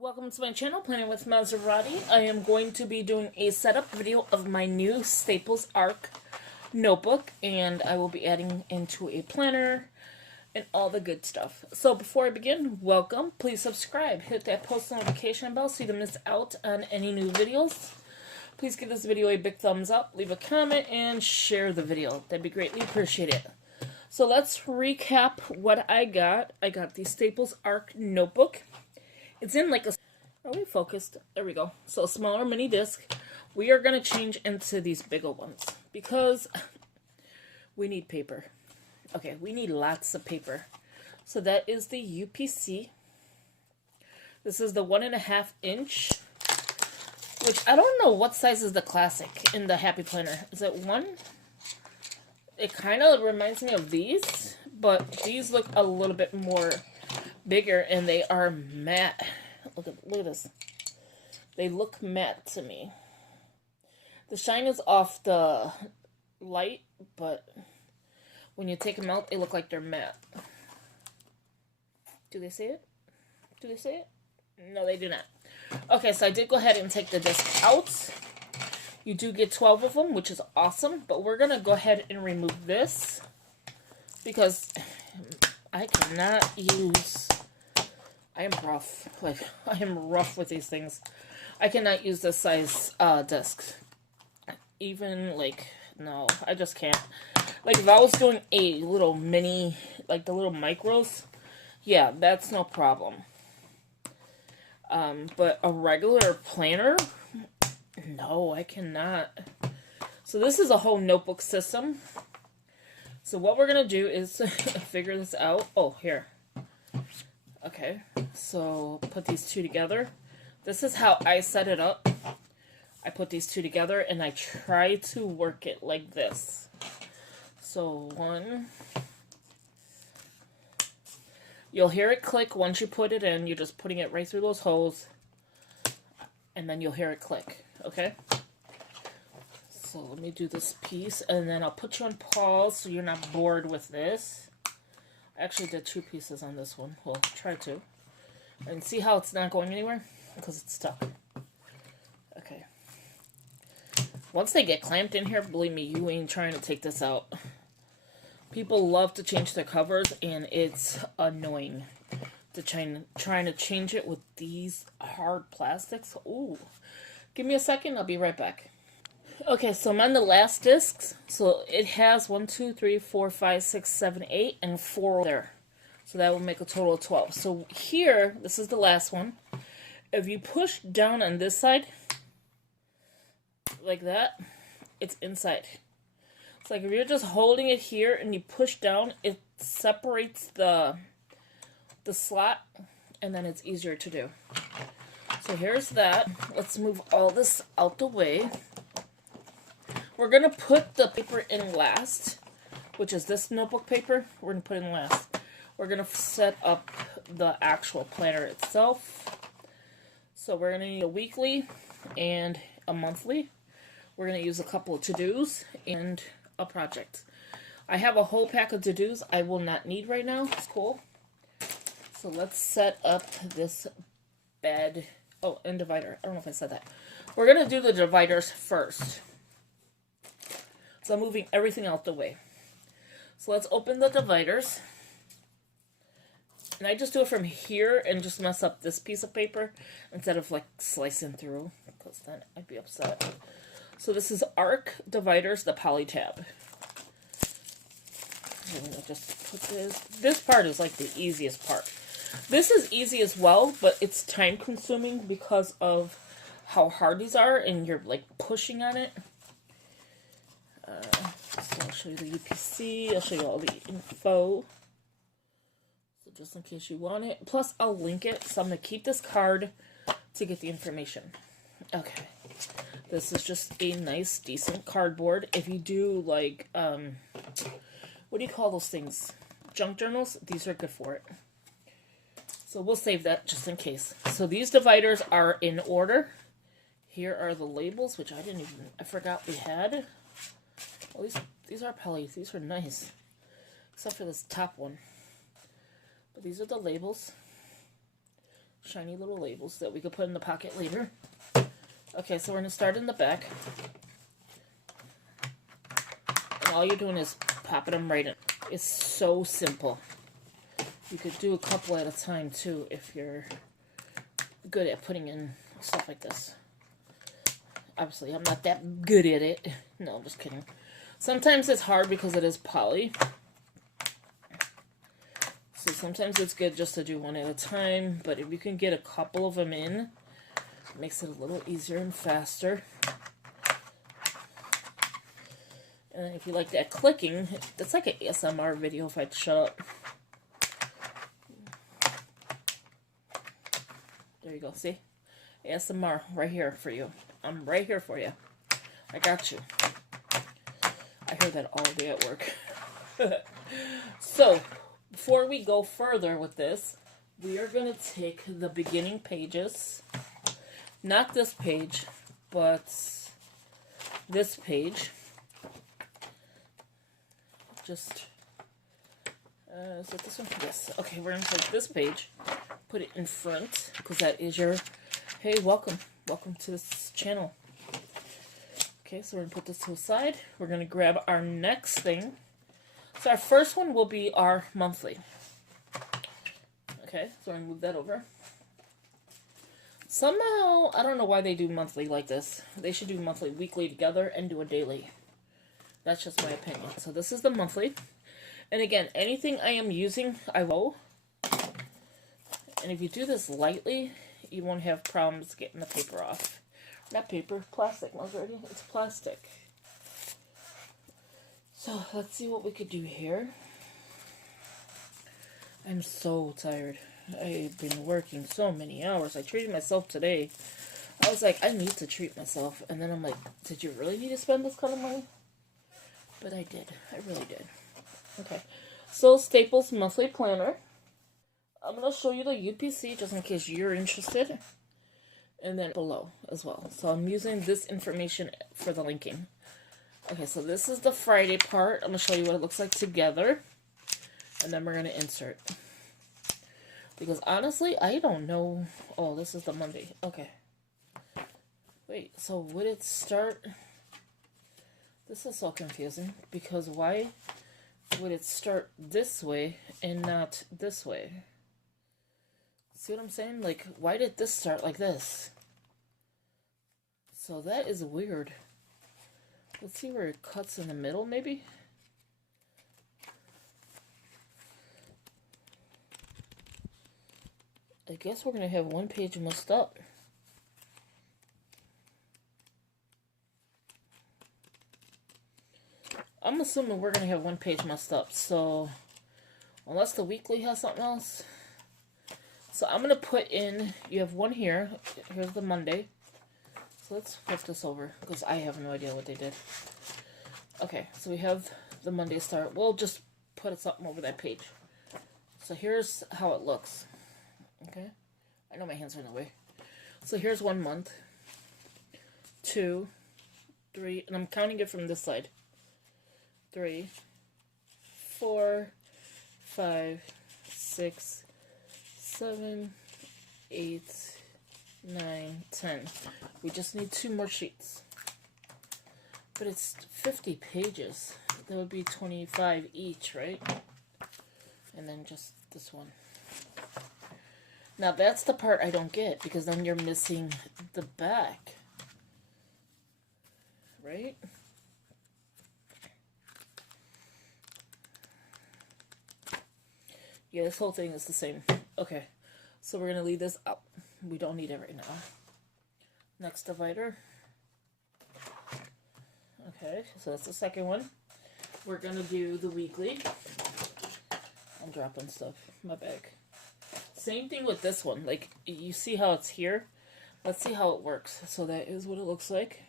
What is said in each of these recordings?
Welcome to my channel, Planning with Maserati. I am going to be doing a setup video of my new Staples Arc notebook, and I will be adding into a planner and all the good stuff. So before I begin, welcome. Please subscribe. Hit that post notification bell so you don't miss out on any new videos. Please give this video a big thumbs up, leave a comment, and share the video. That'd be greatly appreciated. So let's recap what I got. I got the Staples Arc notebook. It's in like a... Are we focused? There we go. So a smaller mini disc. We are going to change into these bigger ones because we need paper. Okay, we need lots of paper. So that is the UPC. This is the 1.5 inch, which I don't know what size is the classic in the Happy Planner. Is it 1? It kind of reminds me of these, but these look a little bit more bigger, and they are matte. Look at this. They look matte to me. The shine is off the light, but when you take them out, they look like they're matte. Do they see it? Do they see it? No, they do not. Okay, so I did go ahead and take the disc out. You do get 12 of them, which is awesome, but we're going to go ahead and remove this because I cannot use... I am rough. Like, I am rough with these things. I cannot use this size disc. Even, like, no, I just can't. Like, if I was doing a little mini, like the little micros, yeah, that's no problem. But a regular planner, no, I cannot. So this is a whole notebook system. So what we're going to do is figure this out. Oh, here. Okay, so put these two together. This is how I set it up. I put these two together and I try to work it like this. So one. You'll hear it click once you put it in. You're just putting it right through those holes. And then you'll hear it click, okay? So let me do this piece and then I'll put you on pause so you're not bored with this. I actually did 2 pieces on this one. Well, try to. And see how it's not going anywhere? Because it's stuck. Okay. Once they get clamped in here, believe me, you ain't trying to take this out. People love to change their covers, and it's annoying to trying to change it with these hard plastics. Ooh. Give me a second, I'll be right back. Okay, so I'm on the last discs. So it has 1, 2, 3, 4, 5, 6, 7, 8, and 4 there. So that will make a total of 12. So here, this is the last one. If you push down on this side, like that, it's inside. It's like if you're just holding it here and you push down, it separates the slot, and then it's easier to do. So here's that. Let's move all this out the way. We're going to put the paper in last, which is this notebook paper. We're going to put it in last. We're going to set up the actual planner itself. So we're going to need a weekly and a monthly. We're going to use a couple of to-dos and a project. I have a whole pack of to-dos I will not need right now. It's cool. So let's set up this bed. Oh, and divider. I don't know if I said that. We're going to do the dividers first. So I'm moving everything out the way. So let's open the dividers. And I just do it from here and just mess up this piece of paper instead of like slicing through, because then I'd be upset. So this is Arc Dividers, the poly tab. And I'll just put this. This part is like the easiest part. This is easy as well, but it's time consuming because of how hard these are and you're like pushing on it. So I'll show you the UPC, I'll show you all the info, so just in case you want it. Plus, I'll link it, so I'm going to keep this card to get the information. Okay, this is just a nice, decent cardboard. If you do, like, what do you call those things? Junk journals? These are good for it. So we'll save that just in case. So these dividers are in order. Here are the labels, which I forgot we had. Well, these are poly. These are nice. Except for this top one. But these are the labels. shiny little labels that we could put in the pocket later. Okay, so we're going to start in the back. And all you're doing is popping them right in. It's so simple. You could do a couple at a time too if you're good at putting in stuff like this. Obviously, I'm not that good at it. No, I'm just kidding. Sometimes it's hard because it is poly. So sometimes it's good just to do one at a time. But if you can get a couple of them in, it makes it a little easier and faster. And if you like that clicking, that's like an ASMR video if I'd shut up. There you go, see? ASMR right here for you. I'm right here for you. I got you. I hear that all day at work. So, before we go further with this, we are going to take the beginning pages. Not this page, but this page. Just, is it this one? Yes. Okay, we're going to take this page, put it in front, because that is your, hey, welcome to this channel. Okay, so we're going to put this to the side. We're going to grab our next thing. So our first one will be our monthly. Okay, so we're going to move that over. Somehow, I don't know why they do monthly like this. They should do monthly, weekly together, and do a daily. That's just my opinion. So this is the monthly. And again, anything I am using, I will. And if you do this lightly, you won't have problems getting the paper off. Not paper, plastic. Already, it's plastic. So let's see what we could do here. I'm so tired. I've been working so many hours. I treated myself today. I was like, I need to treat myself. And then I'm like, did you really need to spend this kind of money? But I did. I really did. Okay. So, Staples Monthly Planner. I'm going to show you the UPC just in case you're interested. And then below as well. So, I'm using this information for the linking. Okay, so this is the Friday part. I'm going to show you what it looks like together. And then we're going to insert. Because honestly, I don't know. Oh, this is the Monday. Okay. Wait, so would it start... This is so confusing, because why would it start this way and not this way? See what I'm saying? Like, why did this start like this? So that is weird. Let's see where it cuts in the middle, maybe? I guess we're going to have one page messed up. I'm assuming we're going to have one page messed up, so unless the weekly has something else. So I'm going to put in, you have one here. Here's the Monday. So let's flip this over, because I have no idea what they did. Okay, so we have the Monday start. We'll just put something over that page. So here's how it looks. Okay, I know my hands are in the way. So here's 1 month, 2, 3, and I'm counting it from this side. 3, 4, 5, 6, 7, 8, 9, 10. We just need 2 more sheets. But it's 50 pages. That would be 25 each, right? And then just this one. Now that's the part I don't get, because then you're missing the back. Right? Yeah, this whole thing is the same. Okay, so we're going to leave this out. We don't need it right now. Next divider. Okay, so that's the second one. We're going to do the weekly. I'm dropping stuff in my bag. Same thing with this one. Like, you see how it's here? Let's see how it works. So that is what it looks like.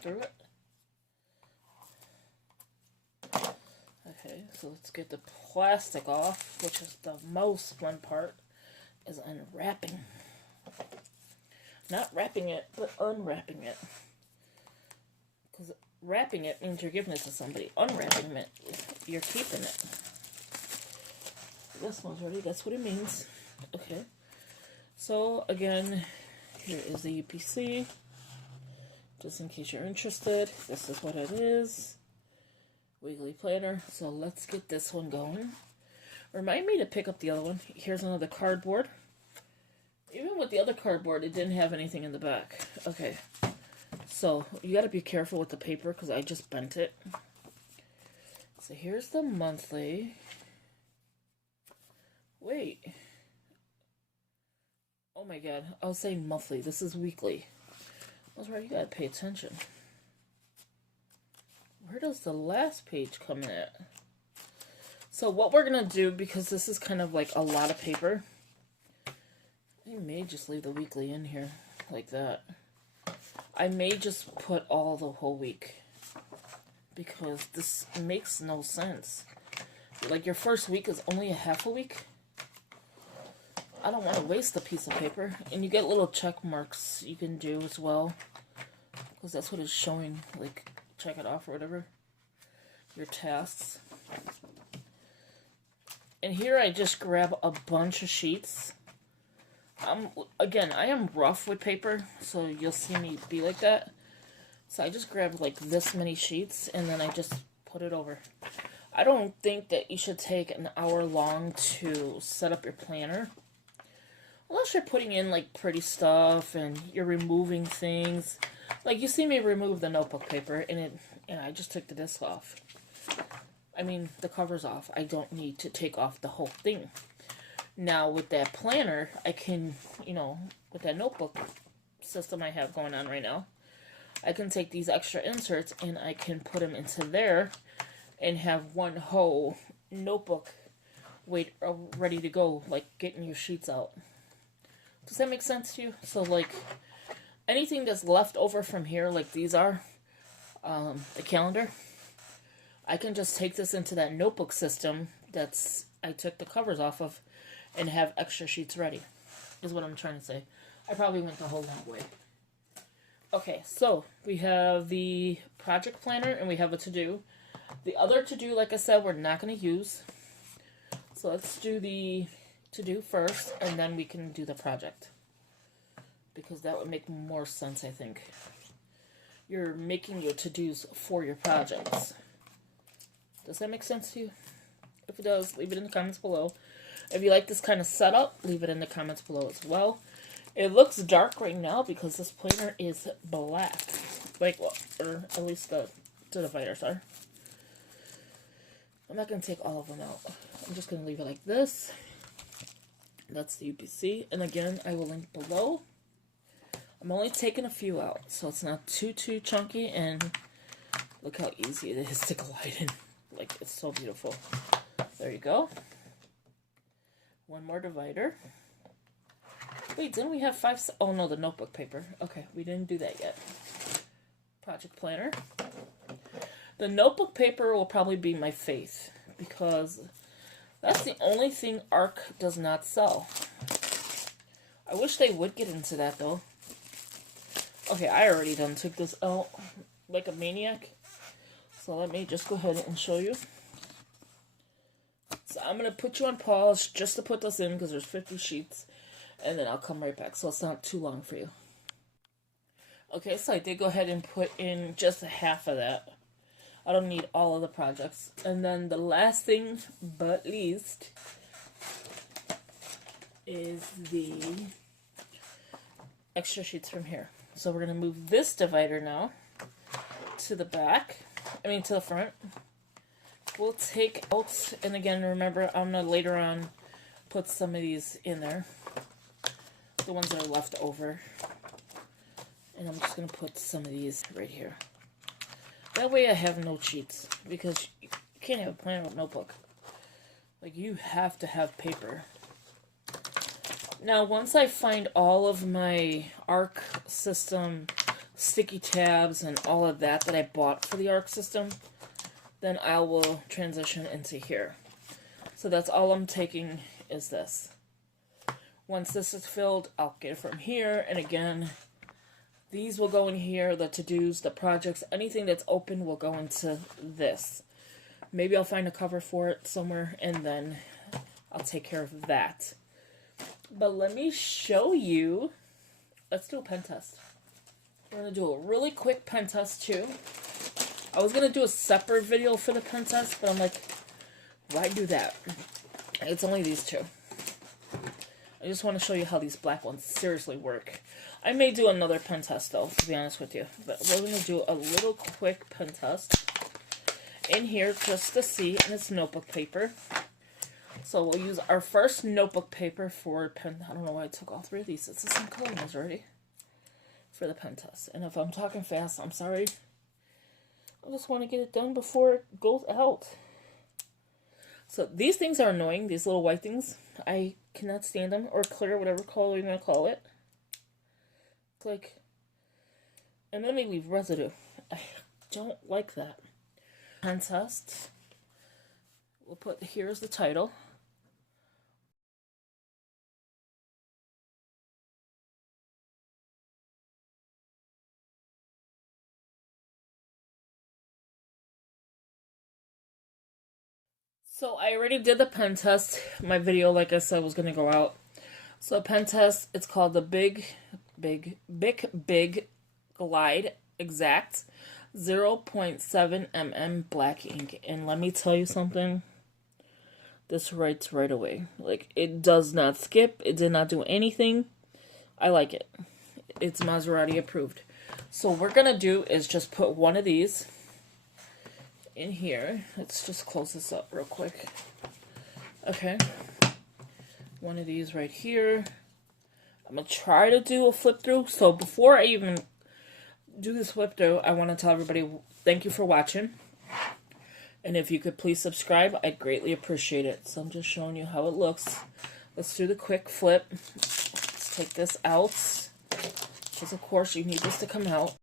Through it. Okay, so let's get the plastic off, which is the most fun part, is unwrapping. Not wrapping it, but unwrapping it. Because wrapping it means you're giving it to somebody. Unwrapping it, you're keeping it. This one's ready. That's what it means. Okay. So, again, here is the UPC. Just in case you're interested, this is what it is. Weekly planner. So, let's get this one going. Remind me to pick up the other one. Here's another cardboard. Even with the other cardboard, it didn't have anything in the back. Okay. So, you got to be careful with the paper because I just bent it. So, here's the monthly. Wait. Oh my god. I was saying monthly. This is weekly. That's right. You got to pay attention. Where does the last page come in at? So, what we're going to do, because this is kind of like a lot of paper, I may just leave the weekly in here like that. I may just put all the whole week because this makes no sense. Like your first week is only a half a week. I don't want to waste a piece of paper. And you get little check marks you can do as well because that's what it's showing. Like check it off or whatever. Your tasks. And here I just grab a bunch of sheets. Again, I am rough with paper, so you'll see me be like that. So I just grab like this many sheets, and then I just put it over. I don't think that you should take an hour long to set up your planner. Unless you're putting in like pretty stuff, and you're removing things. Like you see me remove the notebook paper, and I just took the disc off. I mean, the cover's off. I don't need to take off the whole thing. Now, with that planner, I can, with that notebook system I have going on right now, I can take these extra inserts and I can put them into there and have one whole notebook ready to go, like getting your sheets out. Does that make sense to you? So, like, anything that's left over from here, like these are, the calendar, I can just take this into that notebook system I took the covers off of, and have extra sheets ready, is what I'm trying to say. I probably went the whole long way. Okay, so we have the project planner and we have a to-do. The other to-do, like I said, we're not going to use. So let's do the to-do first, and then we can do the project. Because that would make more sense, I think. You're making your to-dos for your projects. Does that make sense to you? If it does, leave it in the comments below. If you like this kind of setup, leave it in the comments below as well. It looks dark right now because this planner is black. Like, well, or at least the dividers are. I'm not going to take all of them out. I'm just going to leave it like this. That's the UPC. And again, I will link below. I'm only taking a few out, so it's not too chunky. And look how easy it is to glide in. Like, it's so beautiful. There you go. One more divider. Wait, didn't we have 5? Oh no, the notebook paper. Okay, we didn't do that yet. Project planner. The notebook paper will probably be my faith because that's the only thing ARC does not sell. I wish they would get into that though. Okay, I already done took this out like a maniac. So let me just go ahead and show you. So I'm going to put you on pause just to put this in because there's 50 sheets. And then I'll come right back so it's not too long for you. Okay, so I did go ahead and put in just half of that. I don't need all of the projects. And then the last thing but least is the extra sheets from here. So we're going to move this divider now to the back. To the front. We'll take out, and again, remember, I'm going to later on put some of these in there. The ones that are left over. And I'm just going to put some of these right here. That way I have no cheats. Because you can't have a planner with notebook. Like, you have to have paper. Now, once I find all of my ARC system sticky tabs and all of that I bought for the ARC system, then I will transition into here. So that's all I'm taking is this. Once this is filled, I'll get it from here. And again, these will go in here, the to-dos, the projects, anything that's open will go into this. Maybe I'll find a cover for it somewhere and then I'll take care of that. But let me show you. Let's do a pen test. We're going to do a really quick pen test too. I was going to do a separate video for the pen test, but I'm like, why do that? It's only these two. I just want to show you how these black ones seriously work. I may do another pen test though, to be honest with you. But we're going to do a little quick pen test in here just to see, and it's notebook paper. So we'll use our first notebook paper for pen. I don't know why I took all three of these. It's the same color as already for the pen test. And if I'm talking fast, I'm sorry. I just want to get it done before it goes out. So these things are annoying, these little white things. I cannot stand them, or clear, whatever color you're going to call it. It's like, and then they leave residue. I don't like that. Pen test. We'll put, here's the title. So I already did the pen test. My video, like I said, was going to go out. So pen test, it's called the Big Glide Exact 0.7 mm black ink. And let me tell you something. This writes right away. Like, it does not skip. It did not do anything. I like it. It's Maserati approved. So what we're going to do is just put one of these in here. Let's just close this up real quick. Okay. One of these right here. I'm going to try to do a flip through. So before I even do this flip through, I want to tell everybody thank you for watching. And if you could please subscribe, I'd greatly appreciate it. So I'm just showing you how it looks. Let's do the quick flip. Let's take this out. Because of course you need this to come out.